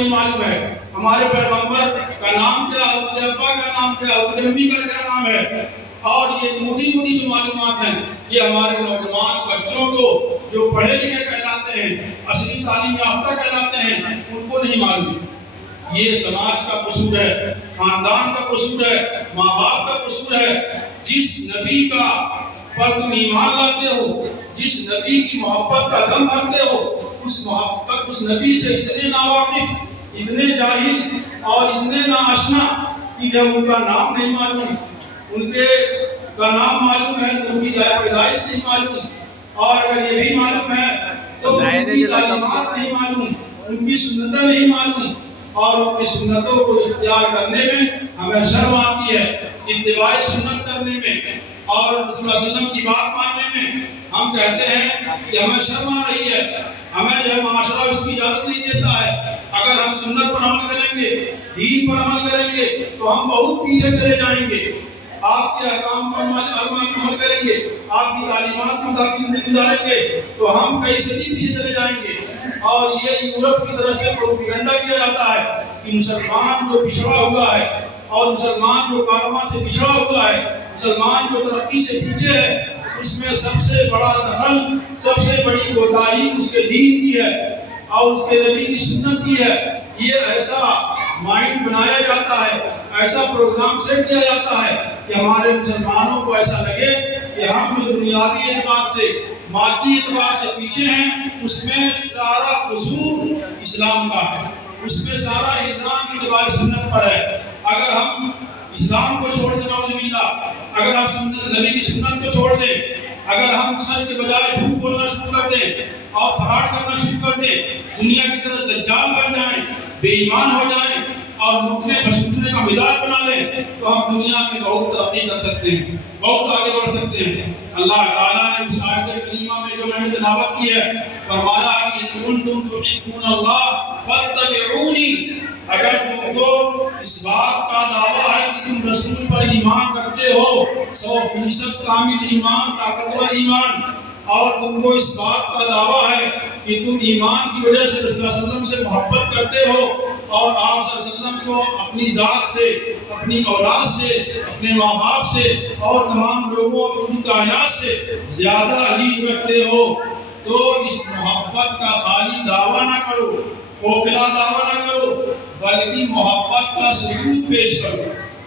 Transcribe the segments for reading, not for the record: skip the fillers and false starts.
نہیں معلوم ہے ہمارے پیغمبر کا نام کیا ہے، ان کے ابا کا نام کیا ہے، ان کے امی کا کیا نام ہے، اور یہ موٹی موٹی جو معلومات ہیں یہ ہمارے نوجوان بچوں کو جو پڑھے لکھے کہلاتے ہیں، اصلی تعلیم یافتہ کہلاتے ہیں، ان کو نہیں معلوم۔ یہ سماج کا قصور ہے، خاندان کا قصور ہے، ماں باپ کا قصور ہے۔ جس نبی کا پر تم ایمان لاتے ہو، جس نبی کی محبت کا دم بھرتے ہو، اس نبی سے اتنے ناواقف، اتنے جاہل اور اتنے ناآشنا کہ جب ان کا نام نہیں معلوم، ان کے کا نام معلوم ہے تو ان کی جائے پیدائش نہیں معلوم، اور اگر یہ بھی معلوم ہے تو ان کی تعلیمات نہیں معلوم، ان کی سنتیں نہیں معلوم، اور ان کی سنتوں کو اختیار کرنے میں ہمیں شرم آتی ہے، اتباع سنت کرنے میں اور رسول اللہ علیہ وسلم کی بات ماننے میں ہم کہتے ہیں کہ ہمیں شرم آ رہی ہے، ہمیں جو معاشرہ اس کی اجازت نہیں دیتا ہے۔ اگر ہم سنت پر عمل کریں گے، دین پر عمل کریں گے تو ہم بہت پیچھے چلے جائیں گے۔ آپ کے احکام پر عمل کریں گے، آپ کی تعلیمات مطابق زندگی گزاریں گے تو ہم کئی صدی پیچھے چلے جائیں گے۔ اور یہ یورپ کی طرف سے پروپیگنڈا کیا جاتا ہے کہ مسلمان جو پچھڑا ہوا ہے اور مسلمان جو کارواں سے پچھڑا ہوا ہے، مسلمان جو ترقی سے پیچھے ہے، اس میں سب سے بڑا دخل، سب سے بڑی کوتاہی اس کے دین کی ہے اور اس کے نبی کی سنت کی ہے۔ یہ ایسا مائنڈ بنایا جاتا ہے، ایسا پروگرام سیٹ کیا جاتا ہے کہ ہمارے مسلمانوں کو ایسا لگے کہ ہم جو دنیاوی اعتبار سے، مادی اعتبار سے پیچھے ہیں، اس میں سارا قصور اسلام کا ہے، اس میں سارا الزام اتباع سنت پر ہے۔ اگر ہم اسلام کو چھوڑ دیں، نعوذ باللہ، اگر ہم نبی کی سنت کو چھوڑ دیں، اگر ہم سچ کے بجائے جھوٹ بولنا شروع کر دیں اور فراڈ کرنا شروع کر دیں، دنیا کی طرح دجال بن جائیں، بے ایمان ہو جائیں اور لوٹنے بھسوٹنے کا مزاج بنا لیں، تو ہم دنیا میں بہت ترقی کر سکتے ہیں، بہت آگے بڑھ سکتے ہیں۔ اللہ تعالیٰ نے اس آیت کریمہ میں جو میں نے تلاوت کی ہے، فرمایا کہ کنتم تحبون اللہ فاتبعونی، اگر تم کو اس بات کا دعویٰ ہے کہ تم رسول پر ایمان رکھتے ہو، 100% کامل ایمان، طاقتور ایمان، اور تم کو اس بات کا دعویٰ ہے کہ تم ایمان کی وجہ سے رسول اللہ صلی اللہ علیہ وسلم سے محبت کرتے ہو اور آپ صلی اللہ علیہ وسلم کو اپنی ذات سے، اپنی اولاد سے، اپنے ماں باپ سے اور تمام لوگوں اور پوری کائنات سے زیادہ عزیز رکھتے ہو، تو اس محبت کا خالی دعویٰ نہ کرو، کھوکھلا دعویٰ نہ کرو، بلکہ محبت کا ثبوت پیش کرو۔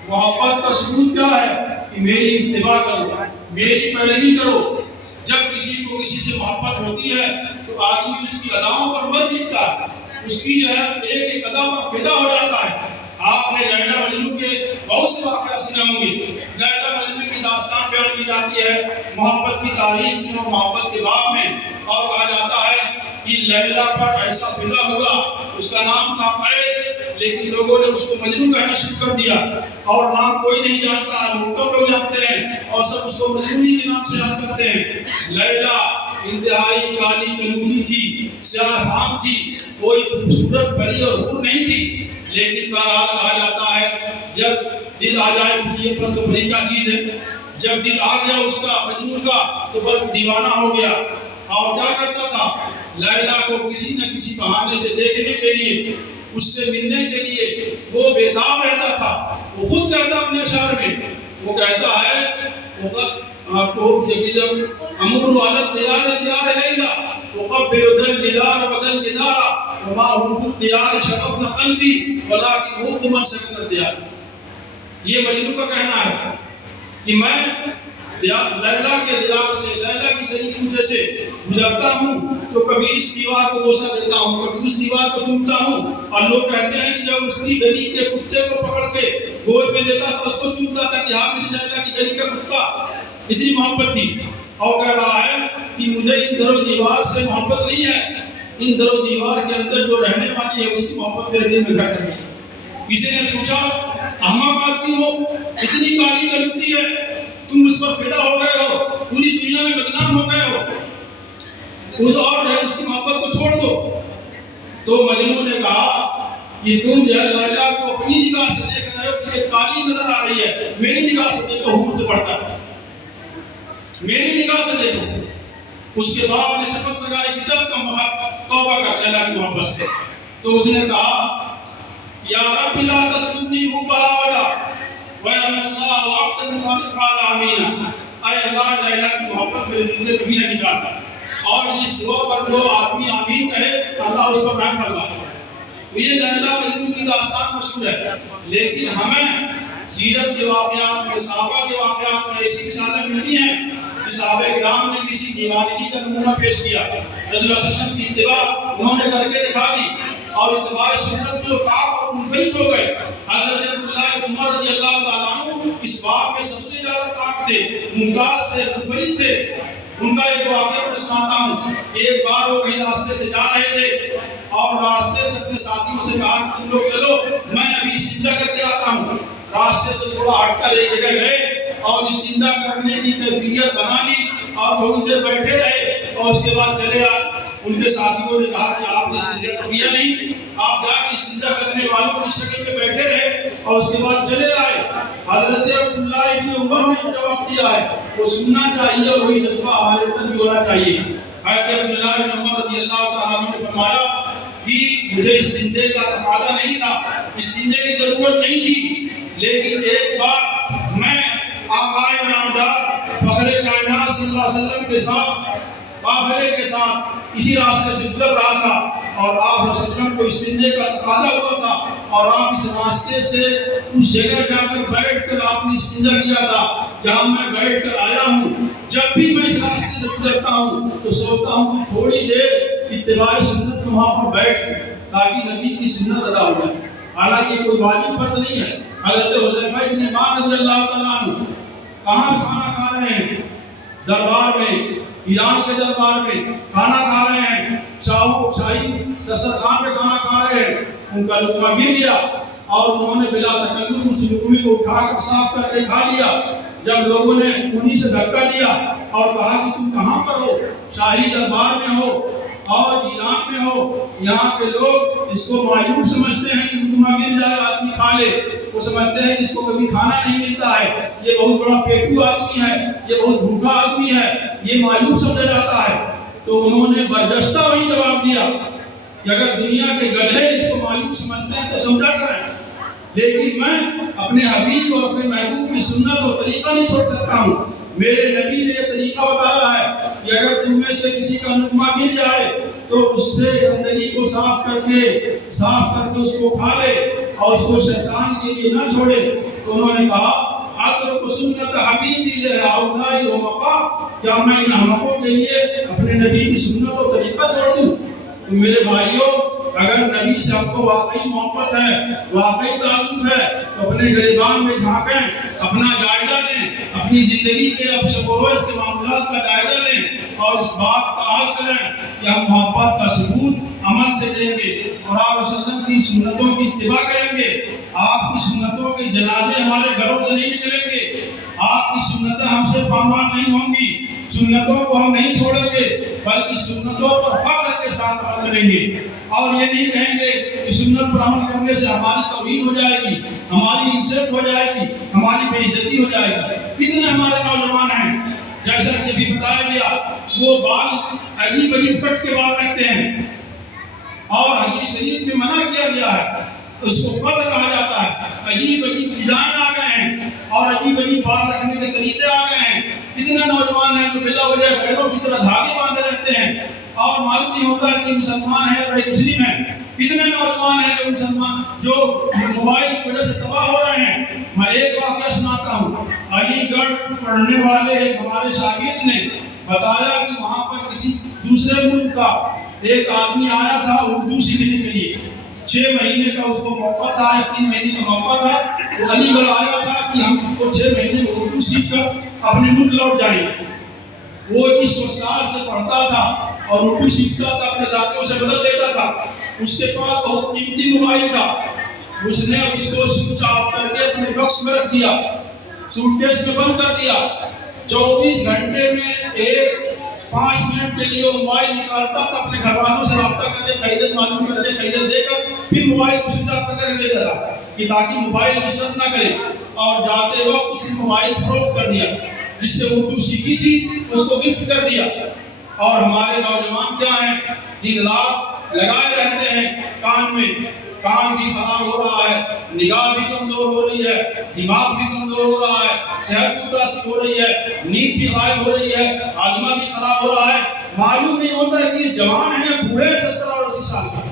محبت کا ثبوت کیا ہے؟ کہ میری اتباع کرو، میری پیروی کرو۔ جب کسی کو کسی سے محبت ہوتی ہے تو آدمی اس کی اداؤں پر مت گرتا ہے، اس کی جو ہے ایک ایک ادا پر فدا ہو جاتا ہے۔ آپ نے لیلا مجنون کے بہت سے واقعات سنے ہوں گے۔ لیلا مجنون کی داستان بیان کی جاتی ہے محبت کی تاریخ میں اور محبت کے باب میں، اور کہا جاتا ہے کہ لیلا پر ایسا فدا ہوا، اس کا نام تھا فیض، لیکن لوگوں نے اس کو مجنون کہنا شروع کر دیا، اور نام کوئی نہیں جانتا ہے، محتم لوگ جانتے ہیں اور سب اس کو مجنون ہی کے نام سے یاد کرتے ہیں۔ لیلا انتہائی کالی کلوٹی تھی، سیاہ فام تھی، کوئی خوبصورت پری اور حور نہیں تھی، لیکن بہرحال کہا جاتا ہے جب دل آ جائے دیے پر تو پری کا چیز ہے، جب دل آ گیا اس کا مجنون کا تو بس دیوانہ ہو گیا۔ اور کیا کرتا تھا؟ لیلا کو کسی نہ کسی بہانے سے دیکھنے کے لیے، اس سے ملنے کے لیے وہ بیتاب رہتا تھا۔ وہ خود کہتا اپنے اشعار میں، وہ کہتا ہے آپ کو جب امور والد دیار دیار لیلا وقبل دل جدار بدل جدارا وما هم دیار شغفنا قلبی ولكن هو من سكن الديار۔ یہ مجنون کا کہنا ہے کہ میں لیلا کے دیار سے، لیلا کی گلی کوچے سے گزرتا ہوں تو کبھی اس دیوار کو بوسہ دیتا ہوں، کبھی اس دیوار کو چومتا ہوں، اور لوگ کہتے ہیں کہ جب اس کی گلی کے کتے کو پکڑ کے گود میں دیتا تھا، اس کو چومتا تھا کہ ہاں میری لیلا کی گلی کا کتا، اتنی محبت تھی۔ اور کہہ رہا ہے کہ مجھے ان در و دیوار سے محبت نہیں ہے، ان در و دیوار کے اندر جو رہنے والی ہے اس کی محبت میرے دل میں گھر کر گئی۔ کسی نے پوچھا احمق آدمی ہو، اتنی کالی گلتی ہے، تم اس پر فدا ہو گئے ہو، پوری دنیا میں بدنام ہو گئے ہو، اس اور اس کی محبت کو چھوڑ دو۔ تو مجنون نے کہا کہ تم جو ہے لیلا کو اپنی نگاہ سے دیکھ رہے ہو کہ یہ کالی نظر آ رہی ہے، میری نگاہ سے دیکھو حور سے بڑھتا ہے، میری نگاہ سے دیکھو۔ اس کے بعد نے چپت لگائی کہ چل کم توبہ کر لیلا کی محبت سے۔ تو اس نے کہا یا رب لا تسلطنی مبارا وَيَعْلَمُ اللَّهُ وَعَبْدًا قَالَ آمِينَ، اے اللہ لا الہ کی محبت میرے دل سے کبھی نہ نکال، اور اس دعا پر جو آدمی آمین کہے اللہ اس پر رحم فرمائے۔ تو یہ لہذا مجنون کی داستان مشہور ہے، لیکن ہمیں سیرت کے واقعات میں، صحابہ کے واقعات میں ایسی مثالیں ملتی ہیں کہ صحابہ کرام نے کسی دیوانگی کا نمونہ پیش کیا، رسول اللہ صلی اللہ علیہ وسلم کی اتباع انہوں نے کر کے دکھا دی، اور اتباع سنت میں جو کاف اور منفرد ہو گئے۔ حضرت عبداللہ بن عمر رضی اللہ تعالیٰ عنہ اس باب میں سب سے زیادہ طاقت تھے، ممتاز تھے، منفرد تھے۔ ان کا ایک واقعہ میں سناتا ہوں۔ ایک بار وہ کہیں راستے سے جا رہے تھے اور راستے سے اپنے ساتھیوں سے کہا کہ تم لوگ چلو میں ابھی سجدہ کر کے آتا ہوں۔ راستے سے تھوڑا ہٹ کر ایک جگہ گئے اور سجدہ کرنے کی کیفیت بنا لی اور تھوڑی دیر بیٹھے رہے اور اس کے بعد چلے آئے۔ ان کے ساتھیوں نے کہا کہ آپ نے سجدہ تو کیا نہیں، آپ جا کے سجدہ کرنے والوں کی شکل میں بیٹھے رہے اور اس کے بعد چلے آئے۔ حضرت عبداللہ ابن عمر نے جواب دیا ہے وہ سننا چاہیے اور وہی جذبہ ہمارے اوپر بھی ہونا چاہیے۔ حضرت عبداللہ بن عمر رضی اللہ تعالیٰ عنہ نے فرمایا کہ مجھے استنجے کا تقاضا نہیں تھا، استنجے کی ضرورت نہیں تھی، لیکن ایک بار میں آقا نامدار فخر کائنات صلی اللہ علیہ وسلم کے ساتھ قافلے کے ساتھ اسی راستے سے گزر رہا تھا اور آپ صلی اللہ علیہ وسلم کو استنجے کا تقاضا ہوا تھا اور آپ اس راستے سے اس جگہ جا کر بیٹھ کر آپ نے استنجا کیا تھا جہاں میں بیٹھ کر آیا ہوں۔ جب بھی میں اس راستے سے گزرتا ہوں تو سوچتا ہوں کہ تھوڑی دیر اتباع سنت میں وہاں پر بیٹھ تاکہ نبی کی سنت ادا ہو جائے۔ حالانکہ کوئی واجب فرض نہیں ہے۔ حضرت حذیفہ بن یمان رضی اللہ تعالیٰ عنہ کہاں کھانا کھا رہے ہیں؟ دربار میں، ایران کے دربار میں کھانا کھا رہے ہیں، شاہی دسترخوان پہ کھانا کھا رہے ہیں۔ ان کا لقمہ گر گیا اور انہوں نے بلا تکلف اس لقمے کو اٹھا کر صاف کر کے کھا لیا۔ جب لوگوں نے انہی سے دھکا دیا اور کہا کہ تم کہاں پر ہو؟ شاہی دربار میں ہو اور ایران میں ہو۔ یہاں کے لوگ اس کو معیوب سمجھتے ہیں کہ لقمہ گر جائے آدمی کھا لے، وہ سمجھتے ہیں کہ اس کو کبھی کھانا نہیں ملتا ہے، یہ بہت بڑا پیٹو آدمی ہے، یہ بہت بھوکا آدمی ہے، یہ معیوب سمجھا جاتا ہے۔ تو انہوں نے برجستہ وہی جواب دیا کہ اگر دنیا کے گدھے اس کو معیوب سمجھتے ہیں تو سمجھا کریں، لیکن میں اپنے حبیب اور اپنے محبوب کی سنت اور طریقہ نہیں چھوڑ سکتا ہوں۔ میرے نبی نے یہ طریقہ بتایا ہے کہ اگر تم میں سے کسی کا لقمہ گر جائے تو اس سے گندگی کو صاف کر کے اس کو کھا لے اور اس کو شیطان کے لیے نہ چھوڑے۔ تو انہوں نے کہا حضرت سنت حبیبی لہؤلاء ومقا، کیا میں ان احمقوں کے لیے اپنے نبی کی سنت و طریقہ چھوڑ دوں؟ تو میرے بھائیوں، اگر نبی سے آپ کو واقعی محبت ہے، واقعی تعلق ہے تو اپنے گریبان میں جھانکیں، اپنا جائزہ لیں، اپنی زندگی کے شب و روز کے معاملات کا جائزہ لیں اور اس بات کا عہد کریں کہ ہم محبت کا ثبوت عمل سے دیں گے اور آپ صلی اللہ علیہ وسلم کی سنتوں کی اتباع کریں گے۔ آپ کی سنتوں کے جنازے ہمارے گھروں سے نہیں نکلیں گے، آپ کی سنتیں ہم سے پامال نہیں ہوں گی، سنتوں کو ہم نہیں چھوڑیں گے بلکہ سنتوں پر فخر کے ساتھ عمل کریں گے اور یہ نہیں کہیں گے کہ سنت پر عمل کرنے سے ہماری توہین ہو جائے گی، ہماری عزت ہو جائے گی، ہماری بے عزتی ہو جائے گی۔ کتنے ہمارے نوجوان ہیں جیسا کہ ابھی بتایا گیا وہ بال عجیب عجیب کٹ کے بال رکھتے ہیں اور حدیث شریف میں منع کیا گیا ہے، اس کو قص کہا جاتا ہے۔ عجیب عجیب ڈیزائن آ گئے ہیں اور عجیب عجیب بال رکھنے کے طریقے آ گئے ہیں۔ کتنے نوجوان ہیں جو بلا وجہ پیروں کی طرح دھاگے باندھے رہتے ہیں اور معلوم نہیں ہوتا کہ مسلمان ہے بڑے مسلم ہیں۔ کتنے نوجوان ہیں جو مسلمان جو موبائل کی وجہ سے تباہ ہو رہے ہیں۔ میں ایک واقعہ سناتا ہوں۔ علی گڑھ پڑھنے والے ایک ہمارے شاگرد نے بتایا کہ وہاں پر کسی دوسرے ملک کا ایک آدمی آیا تھا اردو سیکھنے کے لیے۔ 6 مہینے کا اس کو موقع تھا یا 3 مہینے کا موقع تھا۔ وہ علی گڑھ آیا تھا کہ ہم کو 6 مہینے میں اردو سیکھ کر اپنے ملک لوٹ جائیں گے۔ وہ اس وسطار سے پڑھتا تھا اور اردو سیکھتا تھا، اپنے ساتھیوں سے بدل دیتا تھا۔ اس کے پاس بہت قیمتی موبائل تھا، اس نے اس کو سوئچ آف کر کے اپنے باکس میں رکھ دیا، سوٹ کیس میں بند کر دیا۔ 24 گھنٹے میں 5 منٹ کے لیے وہ موبائل نکالتا تھا، اپنے گھر والوں سے رابطہ کر کے خیریت معلوم کر کے خیریت دے کر پھر موبائل کو سوئچ آف کر کے لے جا رہا کہ تاکہ موبائل ڈسٹرب نہ کرے، اور جاتے وقت اس نے موبائل فروخت کر دیا، جس سے اردو سیکھی تھی اس کو گفٹ کر دیا۔ اور ہمارے نوجوان کیا ہیں، دن رات لگائے رہتے ہیں کان میں کان بھی خراب ہو رہا ہے، نگاہ بھی کمزور ہو رہی ہے، دماغ بھی کمزور ہو رہا ہے، صحت متاثر ہو رہی ہے، نیند بھی غائب ہو رہی ہے، ہاضمہ بھی خراب ہو رہا ہے. معلوم نہیں ہوتا ہے کہ یہ جوان ہیں بوڑھے 70 اور 80 سال کے.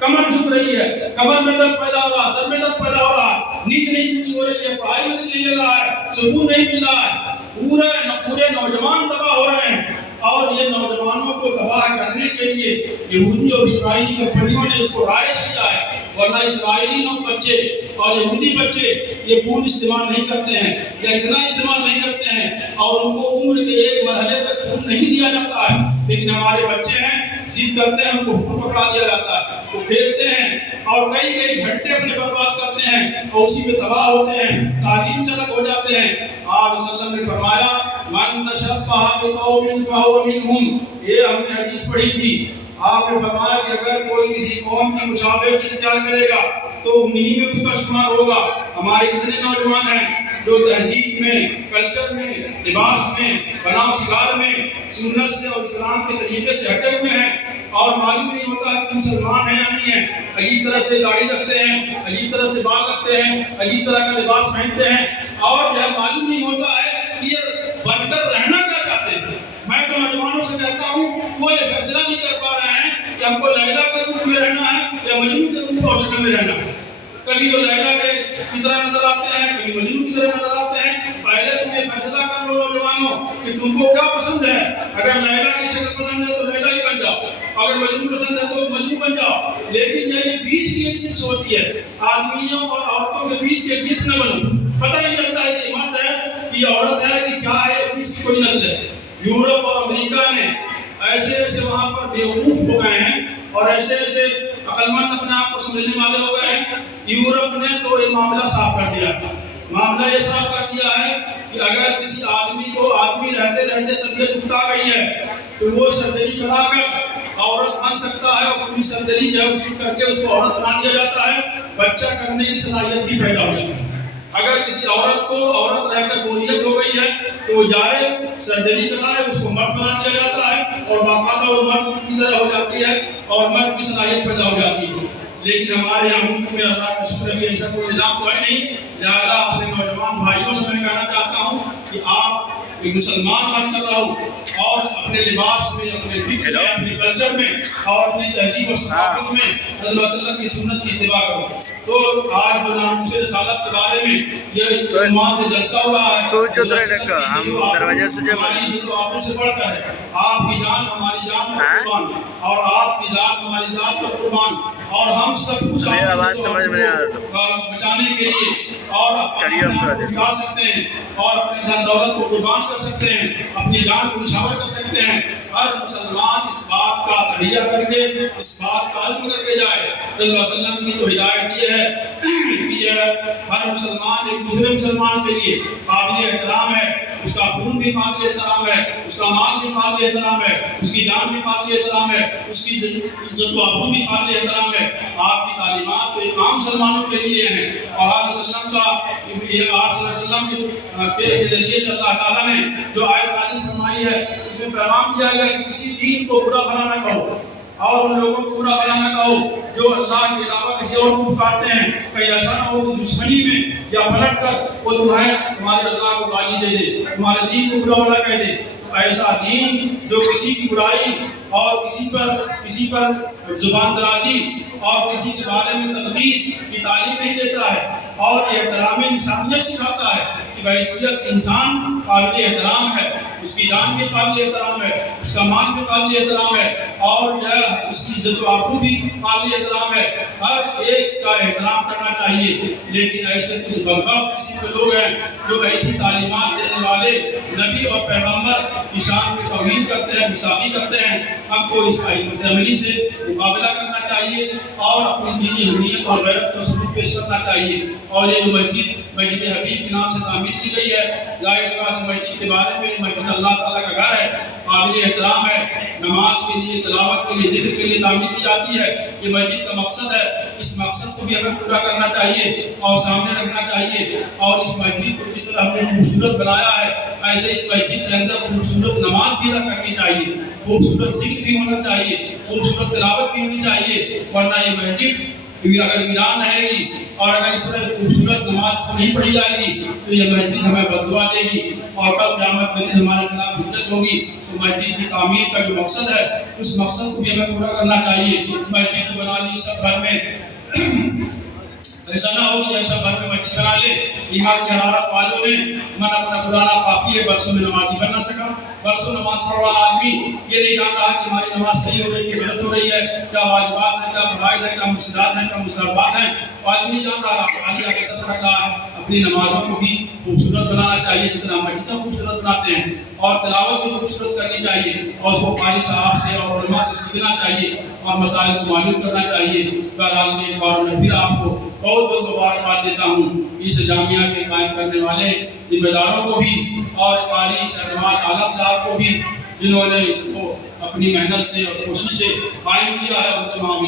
کمر جھک رہی ہے، کمر میں درد پیدا ہو رہا ہے، سر میں درد پیدا ہو رہا ہے، نیند نہیں پوری ہو رہی ہے، پڑھائی میں دل نہیں لگ رہا ہے، سکون نہیں مل رہا ہے. پورے نوجوان تباہ ہو رہے ہیں. اور یہ نوجوانوں کو تباہ کرنے کے لیے یہودی اور اسرائیلی کمپنیوں نے اس کو رائج کیا ہے. ورنہ اسرائیلی بچے اور یہودی بچے یہ فون استعمال نہیں کرتے ہیں یا اتنا استعمال نہیں کرتے ہیں اور ان کو عمر کے ایک مرحلے تک فون نہیں دیا جاتا ہے. لیکن ہمارے بچے ہیں، ضد کرتے ہیں، ان کو فون پکڑا دیا جاتا ہے، وہ کھیلتے ہیں اور کئی گھنٹے اپنے برباد کرتے ہیں اور اسی میں تباہ ہوتے ہیں، تعلیم سے الگ ہو جاتے ہیں. آپ صلی اللہ علیہ وسلم نے فرمایا من تشبہ بقوم فہو منہم. یہ ہم نے حدیث پڑھی تھی. آپ نے فرمایا کہ اگر کوئی کسی قوم کی مشابہت اختیار کرے گا تو انہی میں اس کا شمار ہوگا. ہمارے کتنے نوجوان ہیں جو تہذیب میں، کلچر میں، لباس میں، بناؤ شکار میں سنت سے اور اسلام کے طریقے سے ہٹے ہوئے ہیں اور معلوم نہیں ہوتا کہ مسلمان ہیں یا نہیں ہیں. عجیب طرح سے داڑھی رکھتے ہیں، عجیب طرح سے بال رکھتے ہیں، عجیب طرح کا لباس پہنتے ہیں اور معلوم نہیں ہوتا ہے کہ یہ بن کر رہنا کیا چاہتے ہیں. میں تو نوجوانوں سے کہتا ہوں وہ یہ فیصلہ نہیں کر پا رہے ہیں کہ ہم کو لیلا کے روپ میں رہنا ہے یا مجنون کے روپ اور شکل میں رہنا ہے. کبھی وہ لیلا کی طرح نظر آتے ہیں، کبھی مجنون کی طرح نظر آتے ہیں. پہلے تم یہ فیصلہ کر لو نوجوانوں کہ تم کو کیا پسند ہے. اگر لیلا کی شکل پسند ہے تو لیلا ہی بن جاؤ، اگر مجنون پسند ہے تو مجنون بن جاؤ. لیکن یہ بیچ کی ایک جنس ہوتی ہے، آدمیوں اور عورتوں کے بیچ کی ایک جنس نہ بنو. پتہ نہیں چلتا ہے کہ مرد ہے کہ عورت ہے کہ کیا ہے، اس کی کوئی نسل ہے. یورپ اور امریکہ نے ایسے وہاں پر بیوقوف ہو گئے ہیں اور ایسے عقل مند اپنے آپ کو سمجھنے والے ہو گئے ہیں. یورپ نے تو یہ معاملہ صاف کر دیا ہے. معاملہ یہ صاف کر دیا ہے کہ اگر کسی آدمی کو آدمی رہتے رہتے طبیعت اکتا گئی ہے تو وہ سرجری کرا کر عورت بن سکتا ہے اور پوری سرجری جو ہے اس کی کر کے اس کو عورت بنا دیا جاتا ہے. بچہ کرنے کی صلاحیت بھی پیدا ہو جاتی ہے. اگر کسی عورت کو عورت رہ کر بوریت ہو گئی ہے تو وہ جائے سرجری کرائے، اس کو مرد بنا دیا جاتا ہے اور باقاعدہ وہ مرد کی طرح ہو جاتی ہے اور مرد کی صلاحیت پیدا ہو جاتی ہے. لیکن ہمارے یہاں ملک میں اللہ کا شکر ہے کہ ایسا کوئی نظام تو ہے نہیں. لہٰذا اپنے نوجوان بھائیوں سے میں کہنا چاہتا ہوں کہ آپ ایک مسلمان بن کر رہو اور اپنے لباس میں، اپنے فکر میں، اپنے کلچر میں اور اپنی تہذیب و ثقافت میں رسول اللہ صلی اللہ علیہ وسلم کی سنت کی اتباع کرو. تو آج جو ناموس رسالت کے بارے میں یہ عنوان سے جلسہ ہو رہا ہے، ہماری عزت و آبرو سے بڑھ کر ہے. آپ کی جان ہماری جان پر قربان اور آپ کی ذات ہماری ذات پر قربان اور ہم سب کچھ بچانے کے لیے اور اپنے آپ کو بچا سکتے ہیں اور اپنے دھن دولت کو قربان کر سکتے ہیں، اپنی جان کو نچھاور کر سکتے ہیں. ہر مسلمان اس بات کا تہیہ کر کے، اس بات کا عزم کر کے جائے. صلی اللہ علیہ وسلم کی تو ہدایت یہ ہے کہ ہر مسلمان ایک دوسرے مسلمان کے لیے قابل احترام ہے. اس کا خون بھی قابل احترام ہے، اس کا مال بھی قابل احترام ہے، اس کی جان بھی قابل احترام ہے، اس کی عزت و آبرو بھی قابل احترام ہے. آپ کی تعلیمات تو ایک عام مسلمانوں کے لیے ہیں اور آپ صلی اللہ علیہ وسلم کے ذریعے سے اللہ تعالیٰ نے جو آیت نازل فرمائی ہے اس میں پیغام دیا گیا کہ کسی دین کو برا بھلا نہ کہو اور ان لوگوں کو برا بھلا نہ کہو جو اللہ کے علاوہ کسی اور کو پکارتے ہیں. کہیں ایسا نہ ہو کہ دشمنی میں یا پلٹ کر وہ تمہارے اللہ کو گالی دے دے، تمہارے دین کو برا بھلا کہہ دے. تو ایسا دین جو کسی کی برائی اور کسی پر زبان درازی اور کسی کے بارے میں تنقید کی تعلیم نہیں دیتا ہے اور احترام انسانیت سکھاتا ہے کہ بحیثیت انسان قابل احترام ہے، اس کی جان بھی قابل احترام ہے، اس کا مال بھی قابل احترام ہے اور اس کی عزت و آبرو بھی قابل احترام ہے. ہر ایک کا احترام کرنا چاہیے. لیکن ایسے کچھ بدبخت کسی کے لوگ ہیں جو ایسی تعلیمات دینے والے نبی اور پیغمبر کی شان کی توہین کرتے ہیں، گستاخی کرتے ہیں. ہم کو اس حکمت عملی سے مقابلہ کرنا چاہیے اور اپنی دینی حمیت اور غیرت کا ثبوت پیش کرنا چاہیے. اور یہ جو مسجد حبیب کے نام سے تعمیر کی گئی ہے، ظاہر بات مسجد کے بارے میں مسجد اللہ تعالیٰ کا گھر ہے، قابل احترام ہے. نماز کے لیے، تلاوت کے لیے، ذکر کے لیے تعمیر کی جاتی ہے. یہ مسجد کا مقصد ہے. اس مقصد کو بھی ہمیں پورا کرنا چاہیے اور سامنے رکھنا چاہیے. اور اس مسجد کو جس طرح ہم نے خوبصورت بنایا ہے ایسے اس مسجد کے اندر خوبصورت نماز بھی ادا کرنی چاہیے، خوبصورت ذکر بھی ہونا چاہیے، خوبصورت تلاوت بھی ہونی چاہیے. ورنہ یہ مسجد کیونکہ اگر ویران رہے گی اور اگر اس طرح خوبصورت نماز نہیں پڑھی جائے گی تو یہ مسجد ہمیں بد دعا دے گی اور کل قیامت میں ہمارے خلاف حجت ہوگی. تو مسجد کی تعمیر کا جو مقصد ہے اس مقصد کو بھی ہمیں پورا کرنا چاہیے. مسجد بنا لی سب گھر میں، ایسا نہ ہو کہ ایسا گھر میں مسجد بنا لے، ایمان کی حرارت والوں نے من اپنا پرانا کافی ہے، برسوں میں نمازی بن نہ سکا. برسوں نماز پڑھ رہا آدمی یہ نہیں جان رہا کہ ہماری نماز صحیح ہو رہی ہے کہ غلط ہو رہی ہے، کیا واجبات ہیں، کیا فرائض ہیں، کیا مفسدات ہیں، کیا مستحبات ہیں، آدمی نہیں جان رہا. خالی آگے سب پڑھ رہا ہے. اپنی نمازوں کو بھی خوبصورت بنانا چاہیے جس طرح مسجدیں خوبصورت بناتے ہیں، اور تلاوت بھی خوبصورت کرنی چاہیے، اور اس کو قاری صاحب سے اور علماء سے سیکھنا چاہیے اور مسائل کو معلوم کرنا چاہیے. بہرحال میں ایک بار میں پھر آپ کو بہت بہت مبارکباد دیتا ہوں اس جامعہ کے قائم کرنے والے ذمہ داروں کو بھی اور قاری شہنواز عالم صاحب کو بھی جنہوں نے اس کو اپنی محنت سے اور کوشش سے قائم کیا ہے، اور تمام